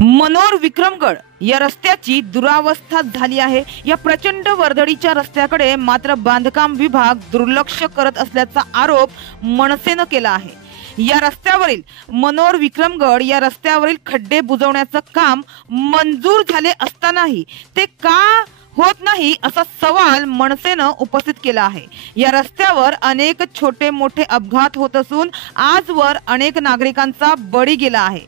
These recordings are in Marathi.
मनोर विक्रमगड या रस्त्याची दुरावस्था झाली आहे। या प्रचंड वर्दळीच्या रस्त्याकडे मात्र बांधकाम विभाग दुर्लक्ष करत असल्याचा आरोप मनसेने केला आहे। या रस्त्यावरील मनोर विक्रमगड या रस्त्यावरील खड्डे बुजवण्याचं काम मंजूर झाले असतानाही ते का होत नाही असा सवाल मनसेने उपस्थित केला आहे। या रस्त्यावर अनेक छोटे मोठे अपघात होत असून आजवर अनेक नागरिकांचा बळी गेला आहे।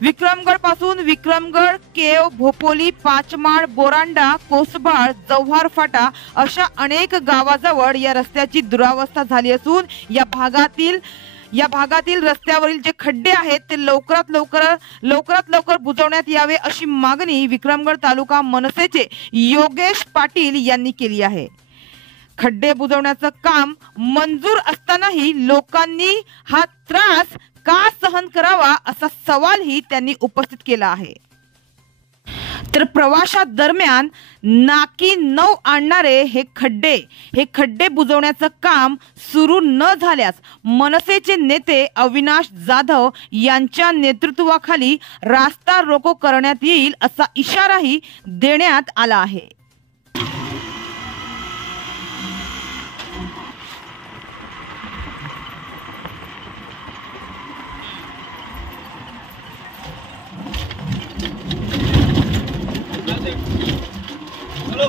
विक्रमगड पासून विक्रमगड, केव, भोपोली, पाचमाळ, बोरांडा, कोसबाळ, जव्हार फाटा अशा अनेक गावाजवळ या रस्त्याची दुरावस्था झाली असून या भागातील रस्त्यावरील जे खड्डे आहेत ते लवकरात लवकर बुजवण्यात यावे अशी मागणी विक्रमगड तालुका मनसेचे योगेश पाटील यांनी केली आहे। खड्डे बुजवण्याचं काम मंजूर असतानाही लोकांनी हा त्रास का सहन करावा असा सवालही त्यांनी उपस्थित केला आहे। तर प्रवासादरम्यान नाकी 9 आणणारे हे खड्डे बुजवण्याचं काम सुरू न झाल्यास मनसेचे नेते अविनाश जाधव यांच्या नेतृत्वाखाली रास्ता रोको करण्यात येईल असा इशाराही देण्यात आला आहे। हेलो